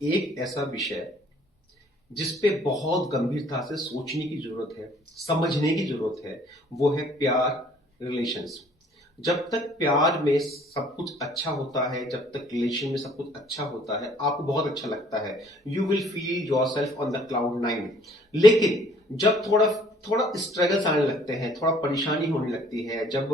एक ऐसा विषय जिस पे बहुत गंभीरता से सोचने की जरूरत है, समझने की जरूरत है, वो है प्यार, रिलेशंस। जब तक प्यार में सब कुछ अच्छा होता है, जब तक रिलेशन में सब कुछ अच्छा होता है, आपको बहुत अच्छा लगता है। You will feel your self on the cloud nine. लेकिन जब थोड़ा थोड़ा स्ट्रगल्स आने लगते हैं, थोड़ा परेशानी होने लगती है, जब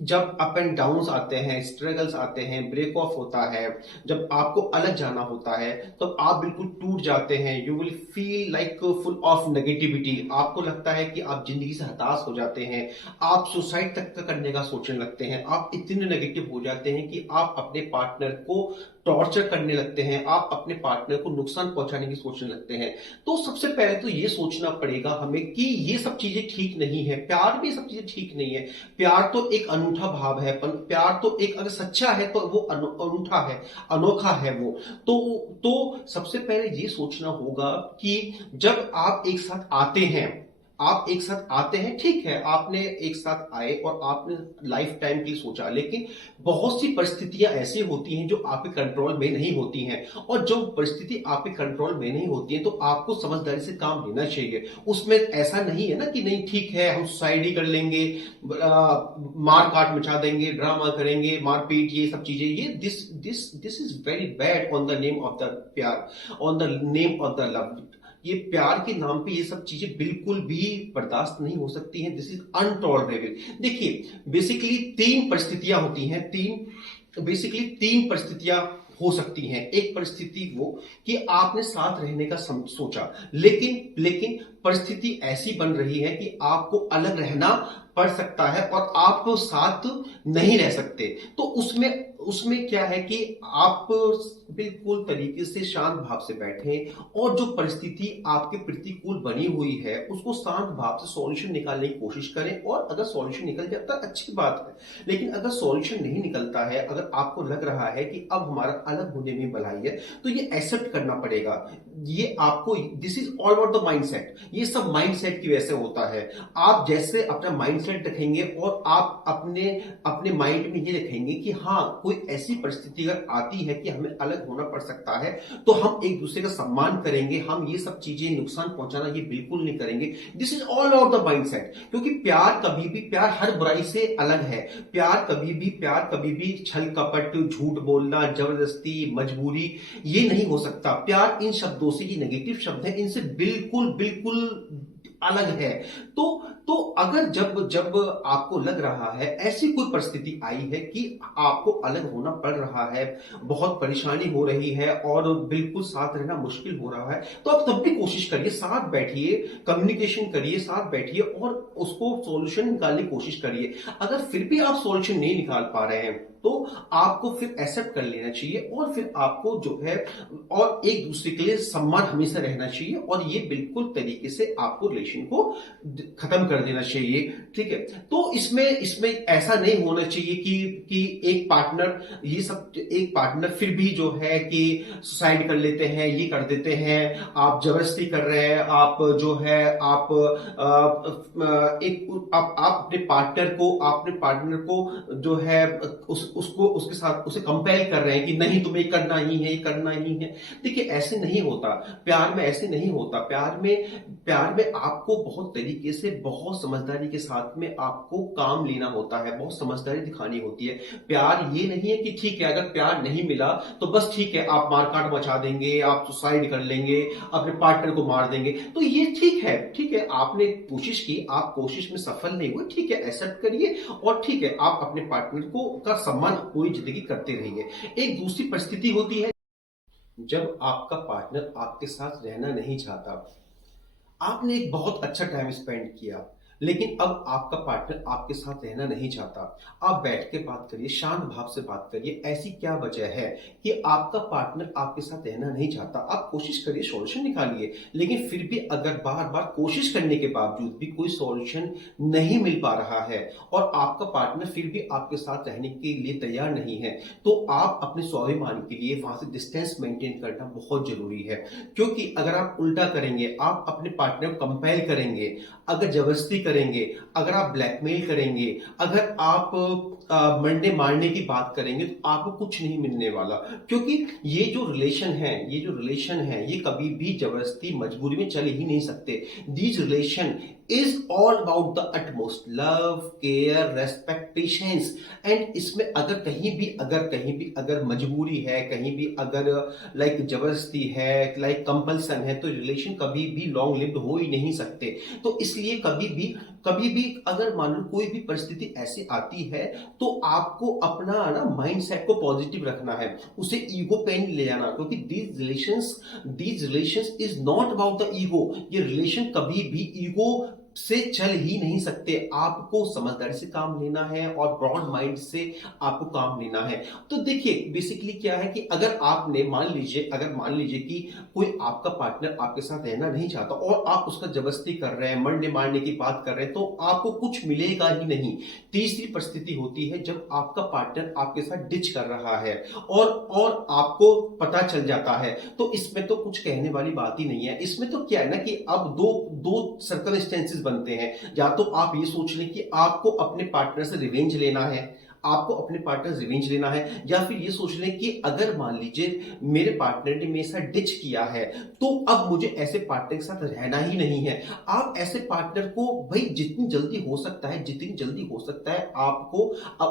जब अप एंड डाउन्स आते हैं, स्ट्रगल्स आते हैं, ब्रेक ऑफ होता है, जब आपको अलग जाना होता है, तो आप बिल्कुल टूट जाते हैं। You will feel like full of negativity. आपको लगता है कि आप जिंदगी से हताश हो जाते हैं, आप सुसाइड तक का करने का सोचने लगते हैं, आप इतने नेगेटिव हो जाते हैं कि आप अपने पार्टनर को टॉर्चर करने लगते हैं, आप अपने पार्टनर को नुकसान पहुंचाने की सोचने लगते हैं। तो सबसे पहले तो ये सोचना पड़ेगा हमें कि ये सब चीजें ठीक नहीं है, प्यार भी सब चीजें ठीक नहीं है। प्यार तो एक अनूठा भाव है, प्यार तो एक अगर सच्चा है तो वो अनूठा है, अनोखा है वो। तो सबसे पहले ये सोचना होगा कि जब आप एक साथ आते हैं, आप एक साथ आते हैं, ठीक है, आपने एक साथ आए और आपने लाइफ टाइम के लिए सोचा, लेकिन बहुत सी परिस्थितियां ऐसी होती हैं जो आपके कंट्रोल में नहीं होती हैं। और जो परिस्थिति आपके कंट्रोल में नहीं होती है तो आपको समझदारी से काम लेना चाहिए। उसमें ऐसा नहीं है ना कि नहीं ठीक है हम सुसाइड ही कर लेंगे, मार काट मचा देंगे, ड्रामा करेंगे, मारपीट, ये सब चीजें, ये this this this is very bad on the name of the प्यार, on the name of the love. ये प्यार के नाम पे ये सब चीजें बिल्कुल भी बर्दाश्त नहीं हो सकती हैं। This is intolerable. देखिए, बेसिकली तीन परिस्थितियां होती हैं, तीन परिस्थितियां हो सकती हैं। एक परिस्थिति वो कि आपने साथ रहने का सोचा, लेकिन परिस्थिति ऐसी बन रही है कि आपको अलग रहना पड़ सकता है और आप साथ नहीं रह सकते। तो उसमें उसमें क्या है कि आप बिल्कुल तरीके से शांत भाव से बैठें और जो परिस्थिति आपके प्रतिकूल बनी हुई है उसको शांत भाव से सॉल्यूशन निकालने की कोशिश करें। और अगर सॉल्यूशन निकल जाता है अच्छी बात है, लेकिन अगर सॉल्यूशन नहीं निकलता है, अगर आपको लग रहा है कि अब हमारा अलग होने में भलाई है, तो ये एक्सेप्ट करना पड़ेगा। ये आपको, this is all about the mindset. ये सब माइंडसेट की वजह से होता है। आप जैसे अपना माइंडसेट रखेंगे और आप अपने अपने माइंड में ये रखेंगे कि हाँ, कोई ऐसी परिस्थिति अगर आती है कि हमें अलग होना पड़ सकता है, तो हम एक दूसरे का सम्मान करेंगे, हम ये सब चीजें नुकसान पहुंचाना ये बिल्कुल नहीं करेंगे। This is all about the mindset. क्योंकि प्यार कभी भी, प्यार हर बुराई से अलग है। प्यार कभी भी छल कपट, झूठ बोलना, जबरदस्ती, मजबूरी, ये नहीं हो सकता। प्यार इन शब्दों से, ये नेगेटिव शब्द है, इनसे बिल्कुल बिल्कुल अलग है। तो अगर जब जब आपको लग रहा है, ऐसी कोई परिस्थिति आई है कि आपको अलग होना पड़ रहा है, बहुत परेशानी हो रही है और बिल्कुल साथ रहना मुश्किल हो रहा है, तो आप तब भी कोशिश करिए, साथ बैठिए, कम्युनिकेशन करिए, साथ बैठिए और उसको सॉल्यूशन निकालने की कोशिश करिए। अगर फिर भी आप सॉल्यूशन नहीं निकाल पा रहे हैं तो आपको फिर एक्सेप्ट कर लेना चाहिए और फिर आपको जो है, और एक दूसरे के लिए सम्मान हमेशा रहना चाहिए और ये बिल्कुल तरीके से आपको रिलेशन को खत्म कर देना चाहिए। ठीक है, तो इसमें इसमें ऐसा नहीं होना चाहिए कि एक पार्टनर, ये सब, एक पार्टनर फिर भी जो है कि सुसाइड कर लेते हैं, ये कर देते हैं, आप जबरदस्ती कर रहे हैं, आप जो है आप एक आप अपने पार्टनर को जो है उसको उसके साथ उसे कंपेल कर रहे हैं कि नहीं तुम्हें करना ही है, ये करना ही है। देखिए, ऐसे नहीं होता, प्यार में ऐसे नहीं होता। प्यार में आपको बहुत तरीके से, बहुत समझदारी के साथ में आपको काम लेना होता है, बहुत समझदारी दिखानी होती है। प्यार ये नहीं है कि ठीक है अगर प्यार नहीं मिला तो बस ठीक है आप मारकाट मचा देंगे, आप सुसाइड कर लेंगे, अपने पार्टनर को मार देंगे। तो ये ठीक है, आपने कोशिश की, आप कोशिश में सफल नहीं हुए, ठीक है, एक्सेप्ट करिए और ठीक है, आप अपने पार्टनर को का सम्मान पूरी जिंदगी करते रहिए। एक दूसरी परिस्थिति होती है जब आपका पार्टनर आपके साथ रहना नहीं चाहता। आपने एक बहुत अच्छा टाइम स्पेंड किया, लेकिन अब आपका पार्टनर आपके साथ रहना नहीं चाहता। आप बैठ के बात करिए, शांत भाव से बात करिए, ऐसी क्या वजह है कि आपका पार्टनर आपके साथ रहना नहीं चाहता। आप कोशिश करिए, सॉल्यूशन निकालिए, लेकिन फिर भी अगर बार बार कोशिश करने के बावजूद भी कोई सॉल्यूशन नहीं मिल पा रहा है और आपका पार्टनर फिर भी आपके साथ रहने के लिए तैयार नहीं है, तो आप अपने स्वाभिमान के लिए वहां से डिस्टेंस मेंटेन करना बहुत जरूरी है। क्योंकि अगर आप उल्टा करेंगे, आप अपने पार्टनर को कंपेल करेंगे, अगर जबरदस्ती करेंगे, अगर आप ब्लैकमेल करेंगे, अगर आप मरने मारने की बात करेंगे, तो आपको कुछ नहीं मिलने वाला। क्योंकि ये जो रिलेशन है ये कभी भी जबरदस्ती मजबूरी में चल ही नहीं सकते। These relation is all about the utmost love, care, respect, patience. And इसमें अगर कहीं भी अगर मजबूरी है, कहीं भी अगर लाइक जबरदस्ती है, लाइक कंपल्सन है, तो रिलेशन कभी भी लॉन्ग लिव्ड हो ही नहीं सकते। तो इसलिए कभी भी अगर मान लो कोई भी परिस्थिति ऐसी आती है, तो आपको अपना ना माइंड सेट को पॉजिटिव रखना है, उसे ईगो पे नहीं ले जाना। क्योंकि these relations is not about the ego. ये रिलेशन कभी भी ईगो से चल ही नहीं सकते। आपको समझदारी से काम लेना है और ब्रॉड माइंड से आपको काम लेना है। तो देखिए बेसिकली क्या है कि अगर मान लीजिए कि कोई आपका पार्टनर आपके साथ रहना नहीं चाहता और आप उसका जबरदस्ती कर रहे हैं, मरने मारने की बात कर रहे हैं, तो आपको कुछ मिलेगा ही नहीं। तीसरी परिस्थिति होती है जब आपका पार्टनर आपके साथ डिच कर रहा है और आपको पता चल जाता है, तो इसमें तो कुछ कहने वाली बात ही नहीं है। इसमें तो क्या है ना कि अब दो सर्कमस्टेंसेस बनते हैं। या तो आप ये सोच लें कि आपको अपने पार्टनर से रिवेंज लेना है, या फिर ये सोच लें कि अगर मान लीजिए मेरे पार्टनर ने मेरे साथ डिच किया है, तो अब मुझे ऐसे पार्टनर के साथ रहना ही नहीं है। आप ऐसे पार्टनर को भाई जितनी जल्दी हो सकता है आपको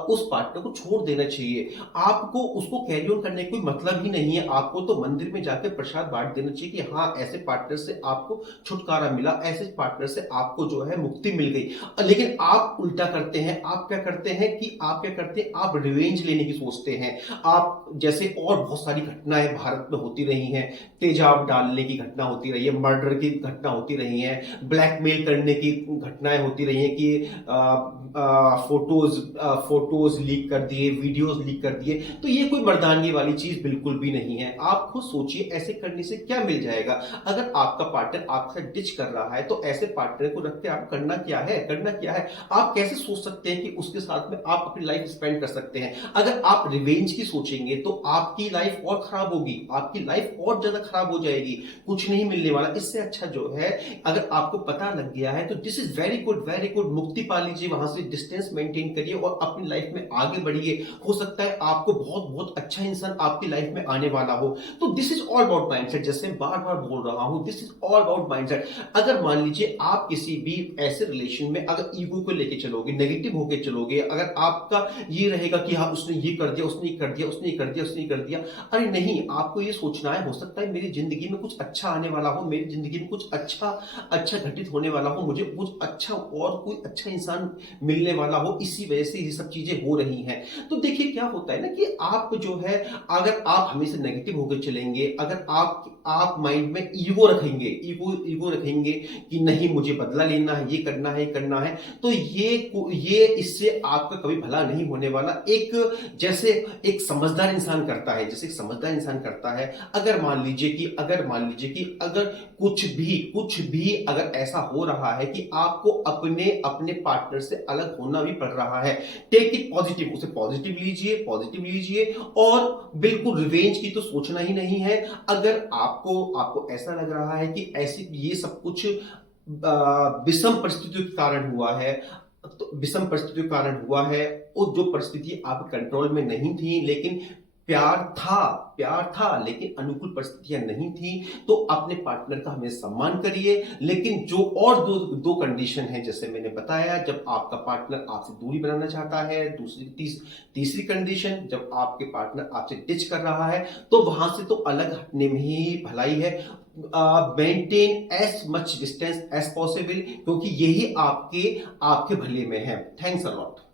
उस पार्टनर को छोड़ देना चाहिए। आपको उसको कैरी ऑन करने का कोई मतलब ही नहीं है। आपको तो मंदिर में जाकर प्रसाद बांट देना चाहिए कि हाँ, ऐसे पार्टनर से आपको छुटकारा मिला, ऐसे पार्टनर से आपको जो है मुक्ति मिल गई। लेकिन आप उल्टा करते हैं। आप आप रिवेंज लेने की सोचते हैं। आप जैसे और बहुत सारी घटनाएं भारत में होती रही हैं, तेजाब डालने की घटना होती रही है, मर्डर की घटना होती रही है, ब्लैकमेल करने की घटनाएं होती रही हैं कि फोटोज लीक कर दिए, वीडियोस लीक कर दिए। तो ये कोई मर्दानगी वाली चीज बिल्कुल भी नहीं है। आप खुद सोचिए ऐसे करने से क्या मिल जाएगा। अगर आपका पार्टनर आपके साथ डिच कर रहा है, तो ऐसे पार्टनर को रख के आप करना क्या है। आप कैसे सोच सकते हैं कि उसके साथ में आप अपनी लाइफ स्पेंड कर सकते हैं। अगर आप रिवेंज की सोचेंगे तो आपकी लाइफ और खराब होगी, आपकी लाइफ और ज्यादा खराब हो जाएगी, कुछ नहीं मिलने वाला। इससे अच्छा जो है, अगर आपको पता लग गया है तो दिस इज वेरी गुड, मुक्ति पा लीजिए, वहां से डिस्टेंस मेंटेन करिए और अपनी लाइफ में आगे बढ़िए। हो सकता है आपको बहुत अच्छा इंसान आपकी लाइफ में आने वाला हो। तो this is all about mindset. जैसे बार बार बोल रहा हूं, this is all about mindset. अगर मान लीजिए आप किसी भी ऐसे रिलेशन में अगर ईगो को लेके चलोगे, नेगेटिव होके चलोगे, अगर आपका ये रहेगा कि हाँ उसने ये कर दिया, अरे नहीं, आपको ये सोचना है, हो सकता है मेरी जिंदगी में कुछ अच्छा आने वाला हो, मेरी जिंदगी में कुछ अच्छा घटित होने वाला हो, मुझे कुछ अच्छा और कोई अच्छा इंसान मिलने वाला हो, इसी वजह से ये सब चीजें हो रही हैं। तो देखिए क्या होता है ना कि आप जो है, अगर आप हमेशा नेगेटिव होकर चलेंगे, अगर आप माइंड में ईगो रखेंगे कि नहीं मुझे बदला लेना है, ये करना है, तो ये इससे आपका कभी भला नहीं होने वाला। जैसे एक समझदार इंसान करता है, अगर मान लीजिए कि अगर कुछ भी अगर ऐसा हो रहा है कि आपको अपने पार्टनर से अलग होना भी पड़ रहा है, टेक इट पॉजिटिव, उसे पॉजिटिव लीजिए और बिल्कुल रिवेंज की तो सोचना ही नहीं है। अगर आपको ऐसा लग रहा है कि ऐसी ये सब कुछ विषम परिस्थितियों के कारण हुआ है, और जो परिस्थिति आपके कंट्रोल में नहीं थी, लेकिन प्यार था लेकिन अनुकूल परिस्थितियां नहीं थी, तो अपने पार्टनर का हमें सम्मान करिए। लेकिन जो और दो कंडीशन है, जैसे मैंने बताया, जब आपका पार्टनर आपसे दूरी बनाना चाहता है, तीसरी कंडीशन जब आपके पार्टनर आपसे डिच कर रहा है, तो वहां से तो अलग हटने में ही भलाई है। Maintain as much distance as possible, क्योंकि यही आपके भले में है। Thanks a lot.